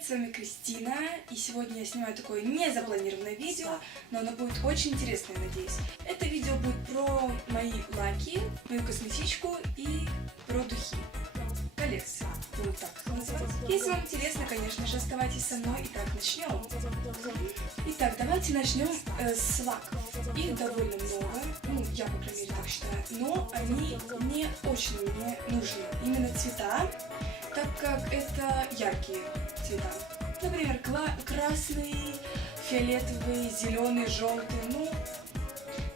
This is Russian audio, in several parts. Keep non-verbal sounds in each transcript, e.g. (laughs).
привет, с вами Кристина, и сегодня я снимаю такое незапланированное видео, но оно будет очень интересное, надеюсь. Это видео будет про мои лаки, мою косметичку и про духи. Коллекция, будет. Если вам интересно, конечно же, оставайтесь со мной. Итак, начнем. Итак, давайте начнем э, с лаков. Их довольно много, ну, я, по крайней мере, так считаю, но они не очень мне нужны. Именно цвета, так как это яркие цвета. Например, красный, фиолетовый, зеленый, желтый. Ну,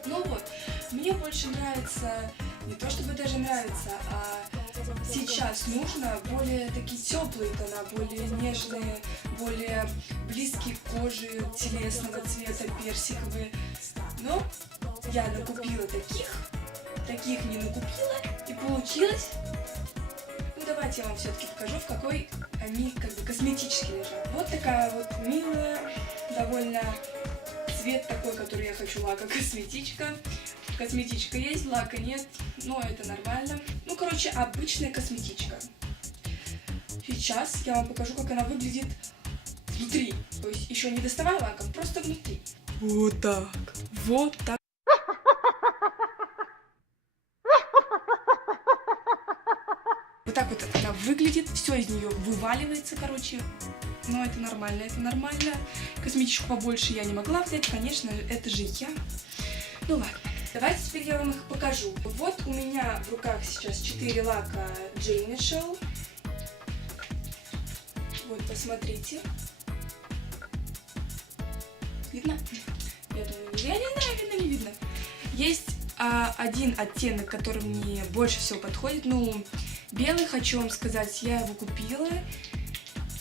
ну вот, мне больше нравится, не то чтобы даже нравится, а сейчас нужно более такие теплые тона, более нежные, более близкие к коже, телесного цвета, персиковые. Но я накупила таких, таких не накупила, и получилось ну давайте я вам все-таки покажу, в какой они как бы косметически лежат. Вот такая вот милая, цвет такой, который я хочу, лака (laughs) косметичка. Косметичка есть, лака нет, но это нормально. Ну, короче, обычная косметичка. Сейчас я вам покажу, как она выглядит внутри. То есть еще не доставая лаком, просто внутри. Вот так. Вот так. Вот так вот выглядит, все из нее вываливается, короче. Но это нормально, это нормально. Косметичку побольше я не могла взять, конечно, это же я. Ну ладно, давайте теперь я вам их покажу. Вот у меня в руках сейчас 4 лака J Michelle. Вот, посмотрите. Видно? Я думаю, не- я не знаю, видно, не видно. Есть а, один оттенок, который мне больше всего подходит. Ну, белый, хочу вам сказать, я его купила.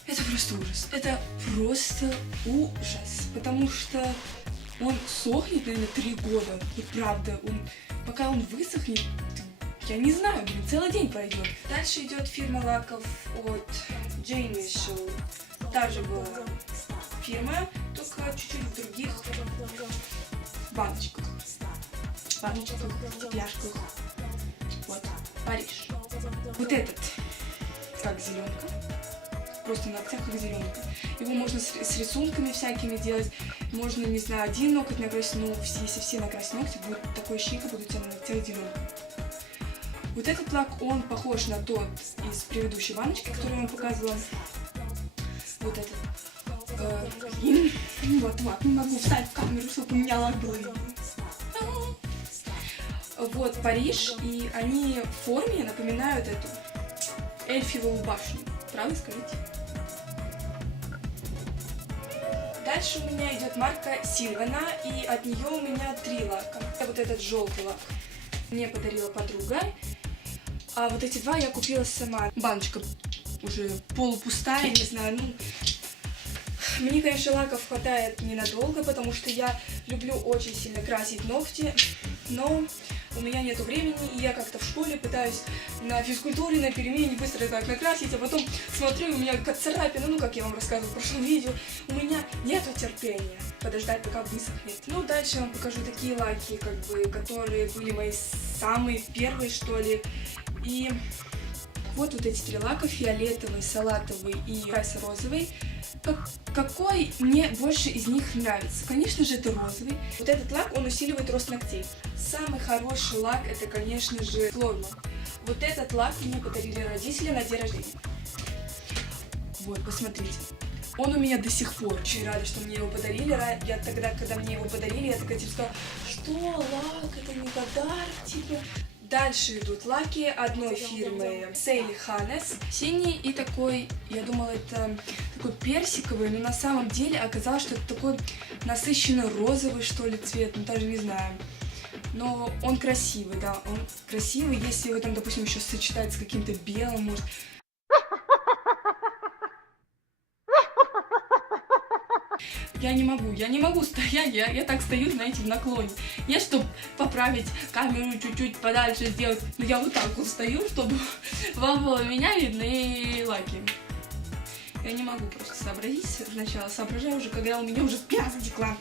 Это просто ужас. Это просто ужас. Потому что он сохнет, наверное, три года. И правда, он, пока он высохнет, я не знаю, блин, целый день пройдет. Дальше идет фирма лаков от Jane Mitchell. Та же была фирма, только чуть-чуть в других баночках. Баночках, стекляшках. Вот, Париж. Вот этот, как зеленка. Просто на ногтях как зеленка. Его можно с, с рисунками всякими делать. Можно, не знаю, один ноготь накрасить, но если все накрасить ногти, будет такое ощущение, как будто у тебя на ногтях зеленка. Вот этот лак, он похож на тот из предыдущей баночки, которую я вам показывала. Вот этот. Э, блин, вот лак, не могу встать в камеру, чтобы у меня лак был. Вот Париж, и они в форме напоминают эту эльфивую башню. Правда скажите? Дальше у меня идет марка Сильвана, и от нее у меня три лака. Вот этот желтый лак мне подарила подруга, а вот эти два я купила сама. Баночка уже полупустая, не знаю, ну... Мне, конечно, лаков хватает ненадолго, потому что я люблю очень сильно красить ногти, но у меня нету времени, и я как-то в школе пытаюсь на физкультуре, на перемене быстро так накрасить, а потом смотрю, у меня как царапина, ну, как я вам рассказывала в прошлом видео, у меня нету терпения подождать, пока высохнет. Ну, дальше я вам покажу такие лаки, как бы, которые были мои самые первые, что ли, и вот вот эти три лака, фиолетовый, салатовый и розовый. Как- какой мне больше из них нравится? Конечно же, это розовый. Вот этот лак, он усиливает рост ногтей. Самый хороший лак, это, конечно же, Флорма. Вот этот лак мне подарили родители на день рождения. Вот, посмотрите. Он у меня до сих пор. Очень рада, что мне его подарили. Я тогда, когда мне его подарили, я такая типа сказала, что лак, это не подарок, типа. Дальше идут лаки одной фирмы Сейли Ханес. Синий и такой, я думала, это такой персиковый, но на самом деле оказалось, что это такой насыщенно розовый, что ли, цвет, ну даже не знаю. Но он красивый, да, он красивый, если его там, допустим, еще сочетать с каким-то белым, может, Я не могу, я не могу стоять, я, я так стою, знаете, в наклоне. Я, чтобы поправить камеру чуть-чуть подальше сделать, но я вот так вот стою, чтобы (laughs) вам было меня видно и лаки. Я не могу просто сообразить сначала, соображаю уже, когда у меня уже пена затекла.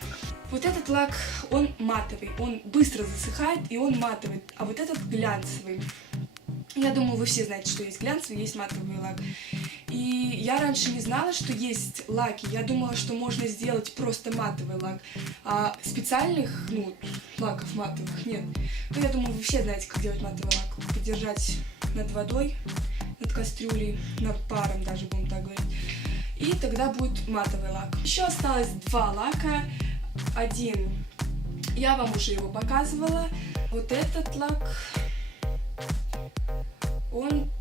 Вот этот лак, он матовый, он быстро засыхает и он матовый, а вот этот глянцевый. Я думаю, вы все знаете, что есть глянцевый, есть матовый лак. И я раньше не знала, что есть лаки. Я думала, что можно сделать просто матовый лак. А специальных, ну, лаков матовых нет. Ну, я думаю, вы все знаете, как делать матовый лак. Подержать над водой, над кастрюлей, над паром даже, будем так говорить. И тогда будет матовый лак. Еще осталось два лака. Один, я вам уже его показывала. Вот этот лак, он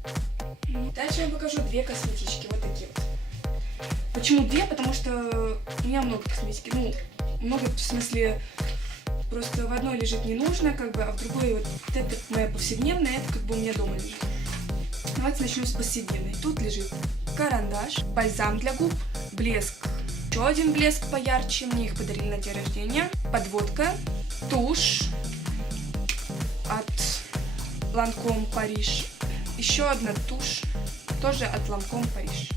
Дальше я покажу две косметички, вот такие вот. Почему две? Потому что у меня много косметики. Ну, много в смысле, просто в одной лежит не нужно, как бы, а в другой вот это моя повседневная, это как бы у меня дома лежит. Давайте начнем с повседневной. Тут лежит карандаш, бальзам для губ, блеск. Еще один блеск поярче, мне их подарили на день рождения. Подводка, тушь от Ланком Париж. Еще одна тушь, тоже от Ланком Париж.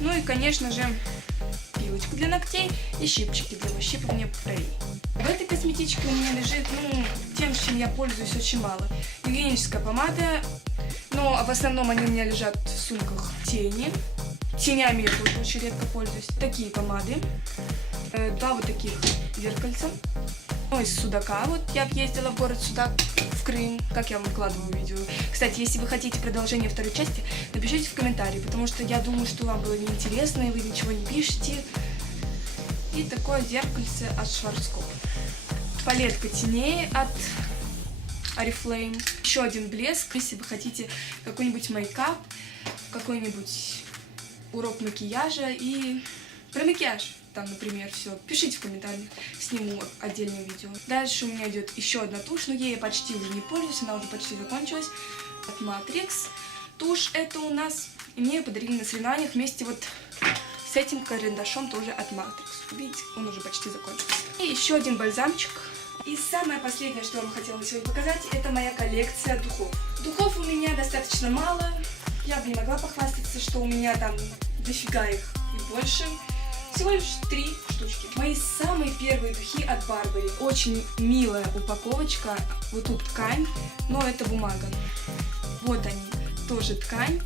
Ну и, конечно же, пилочка для ногтей и щипчики для выщипывания бровей. В этой косметичке у меня лежит, ну, тем, чем я пользуюсь очень мало. Гигиеническая помада, но в основном они у меня лежат в сумках тени. Тенями я тоже очень редко пользуюсь. Такие помады. Э, Два вот таких зеркальца. Ну, из Судака. Вот я ездила в город Судак, в Крым, как я вам выкладываю видео. Кстати, если вы хотите продолжение второй части, напишите в комментарии, потому что я думаю, что вам было неинтересно, и вы ничего не пишете. И такое зеркальце от Шварцкопа. Палетка теней от Oriflame. Еще один блеск, если вы хотите какой-нибудь мейкап, какой-нибудь урок макияжа и про макияж. Там, например, все. Пишите в комментариях, сниму отдельное видео. Дальше у меня идет еще одна тушь, но ей я почти уже не пользуюсь, она уже почти закончилась. От Matrix. Тушь это у нас, и мне ее подарили на соревнованиях вместе вот с этим карандашом тоже от Matrix. Видите, он уже почти закончился. И еще один бальзамчик. И самое последнее, что я вам хотела сегодня показать, это моя коллекция духов. Духов у меня достаточно мало. Я бы не могла похвастаться, что у меня там дофига их и больше. Всего лишь три штучки. Мои самые первые духи от Барбари. Очень милая упаковочка. Вот тут ткань, но это бумага. Вот они. Тоже ткань.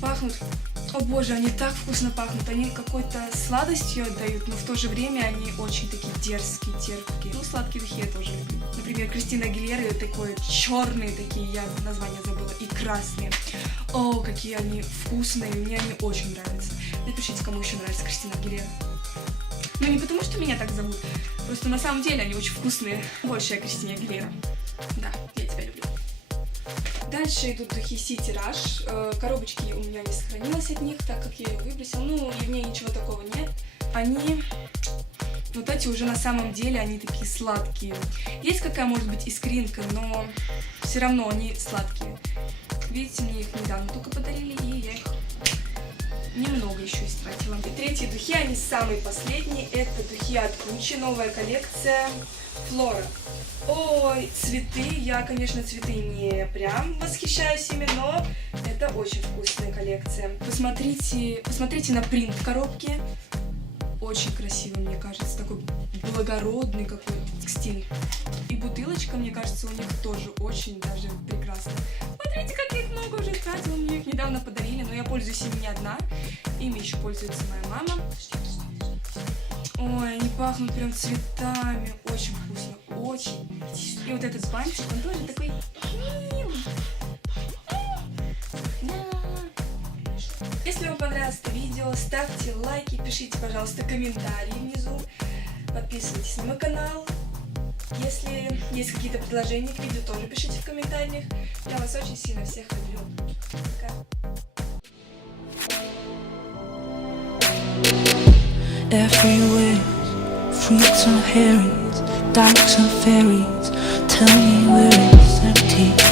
Пахнут о боже, они так вкусно пахнут, они какой-то сладостью отдают, но в то же время они очень такие дерзкие, терпкие. Ну, сладкие духи я тоже люблю. Например, Кристина Агилера такой черные такие, я название забыла, и красные. О, какие они вкусные, мне они очень нравятся. Напишите, кому еще нравится Кристина Агилера. Ну, не потому, что меня так зовут, просто на самом деле они очень вкусные. Больше я Кристина Агилера. Да, я тебя люблю. Дальше идут духи City Rush. Э, Коробочки у меня не сохранилось от них, так как я ее выбросила. Ну, и в ней ничего такого нет. Они... Вот эти уже на самом деле, они такие сладкие. Есть какая, может быть, искринка, но все равно они сладкие. Видите, мне их недавно только подарили, и я их немного еще истратила. И третьи духи, они самые последние. Это духи от Gucci, новая коллекция Флора. Ой, цветы. Я, конечно, цветы не прям восхищаюсь ими, но это очень вкусная коллекция. Посмотрите, посмотрите на принт коробки. Очень красивый, мне кажется, такой благородный какой-то текстиль. И бутылочка, мне кажется, у них тоже очень даже прекрасная. Смотрите, как их много уже тратила, мне их недавно подарили, но я пользуюсь ими не одна. Ими еще пользуется моя мама. Ой, они пахнут прям цветами, очень вкусно, очень. И вот этот бантик, он тоже такой милый. Если вам понравилось это видео, ставьте лайки, пишите, пожалуйста, комментарии внизу. Подписывайтесь на мой канал. Если есть какие-то предложения к видео, тоже пишите в комментариях. Я вас очень сильно всех люблю. Пока. Fruits and herrings, doubts and fairies. Tell me where it's empty.